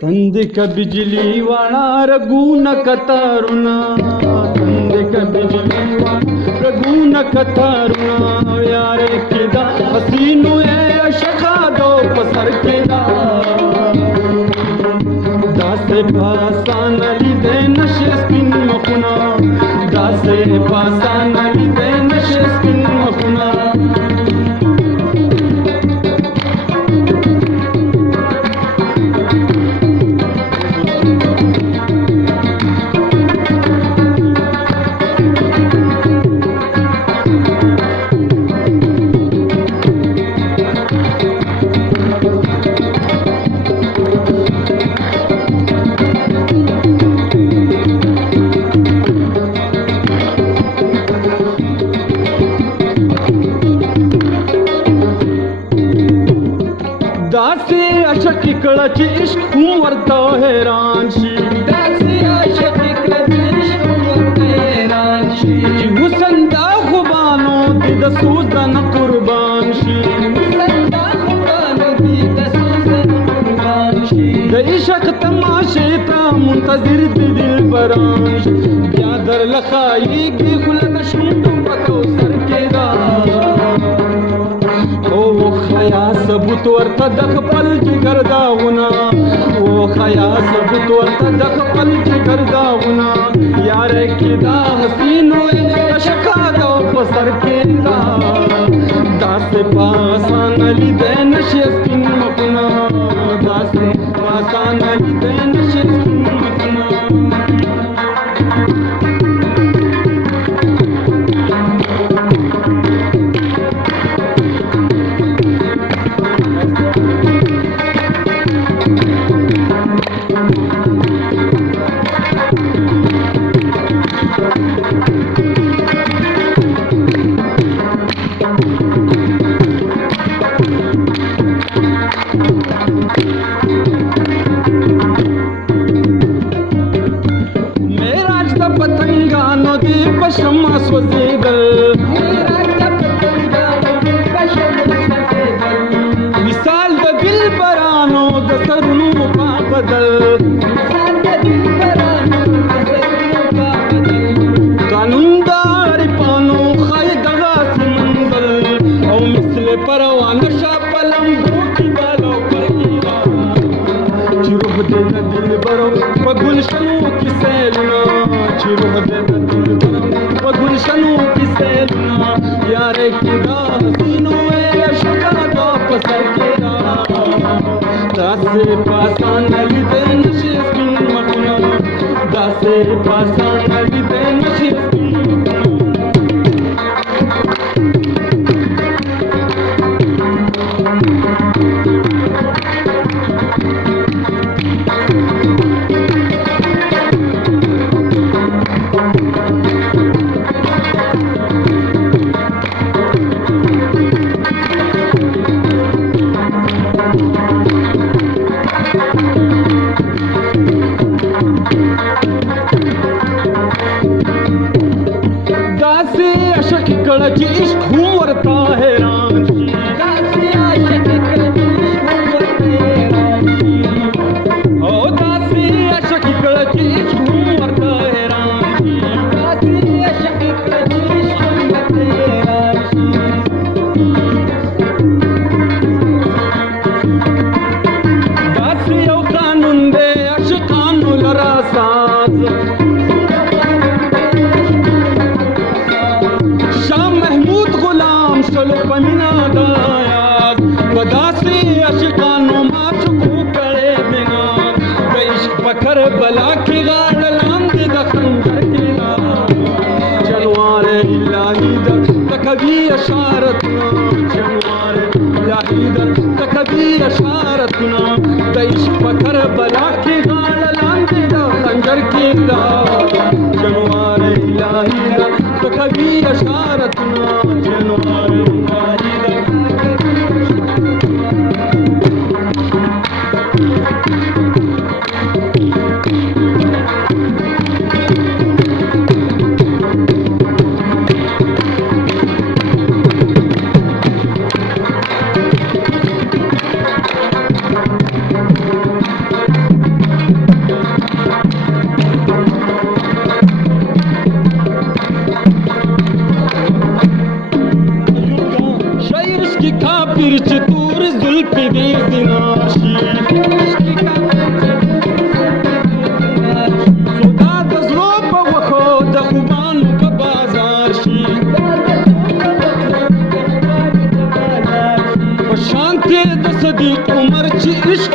तंदे का बिजली वाला रघुन कतारुना तंदे का बिजली वाला रघुन कतारुना यारे किदा हसीनु ए शखा दो पसर केदा दासे पासान लिदे नशे स्पिन मखुना दासे पासान लिदे नशे स्पिन मखुना दासी अशक कळची इश्क वरता हैरानशी दासी अशक कळची इश्क वरता हैरानशी हुसंदा खुबानो दिद सूजन कुर्बानशी हुसंदा खुबानो दिद सूजन कुर्बानशी द इश्क तमाशे ता मुंतजिर दिल बरांश ब्यादर लखाई की गुलन शुंदू पतो सर केदा ओ खया सबूत वर्त दख पल जिगर दावना ओ खया सबूत वर्त दख पल जिगर दावना यारे किदा हसीनो शका दो पसर केदा दास पासान लिदे नशे स्किन मकुना दास पासान लिदे नशे स्किन मकुना Shama swazedal misal da dil barano da sarnu ka badal kanundar pano khay daga manzal aw misle parwan shapalam boti balo kariya chiruh de dil baro pagul shanu kiselna chiruh de गुलशनू की सेना यारे किदा हसीनो ए शका दो पसर केदा दासे पासान लिदे नशे स्किन मकुना दासे पासान लिदे नशे स्किन कळची इश्क वरता हैरानशी दासी आशिक कळची इश्क वरता हैरानशी ओ दासी आशिक कळची इश्क वरता हैरानशी दासी आशिक कळची इश्क वरता हैरानशी दासी ओ कानून दे अशकानु लरा साज पमिना दायाद वदासी अशकानो माचकू करे बिना इश्क पकर बला की गाड़ लांद दखंजर केदा जनवारे इलाही दर तकबी अशारतना जनवारे इलाही दर तकबी अशारतना इश्क पकर बला की गाड़ लांद दखंजर केदा जनवारे इलाही दर तकबी अशारतना जनवारे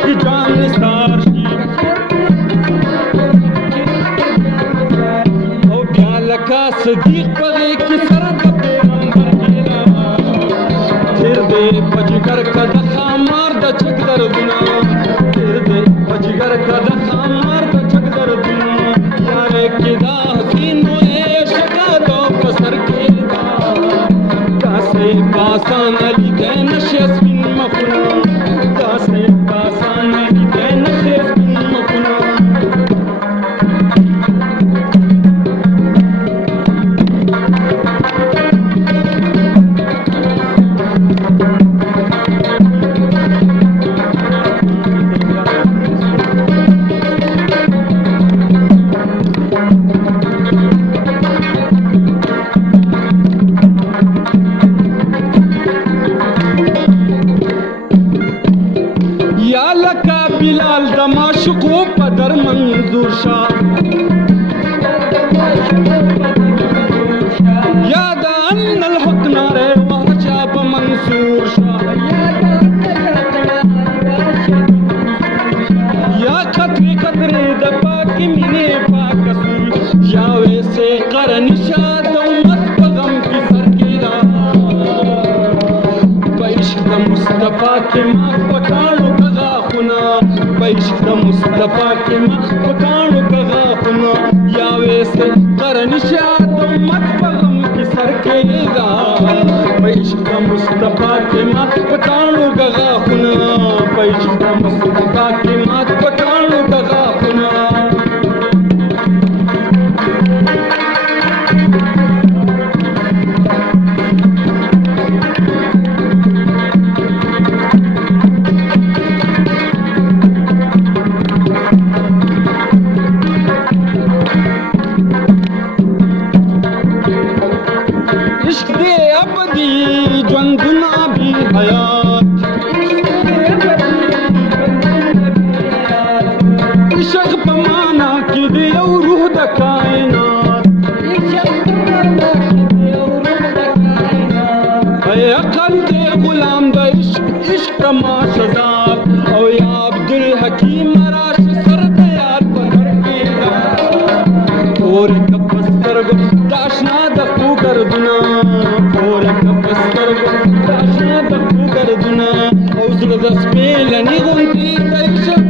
چې جان نثار شي او بیا لکه صدیق په غېږ کې سر د پیغمبر کېنا تېر دی په جګر که د ښامار د چک دردونه تېر دی په جګر که د ښامار د چک دردونه یاره کې دا حسینو عشقه دا په سر کې دا داسې باسانه لیدی نشي سپین مخونه داسې باسانه لیدی نشي سپین مخونه یا لکه بلال د معشوقو په در منظور شاه یا د ان الحق ناره وهچا په منصور شاه یا قطرې قطرې د پاکې مینې پاک اصول یا ویسې قرني شاه د امت په غم کې سر کېدا په عشق د مصطفی کې مات په کاڼو که غاښونه په عشق د مصطفی کې مات په کاڼو که غاښونه یا ویسې قرني شاه د امت په غم کې سر کېدا په عشق د مصطفی کې مات په کاڼو که غاښونه په عشق د مصطفی کې مات په کاڼو که غاښونه عشق دے ابدی ژوندونه بی حیات عشق په معنا کې د یو روح د کائنات ای عقل دې غلام د عشق تماشه ذات او یا عبدالحکیم راشه سر د یاد په در کې دا تورې کپ سترګو د اشنا د خو ګردونه تورې کپ سترګو د اشنا د خو ګردونه او زړه د سپېلني غوندې د عشق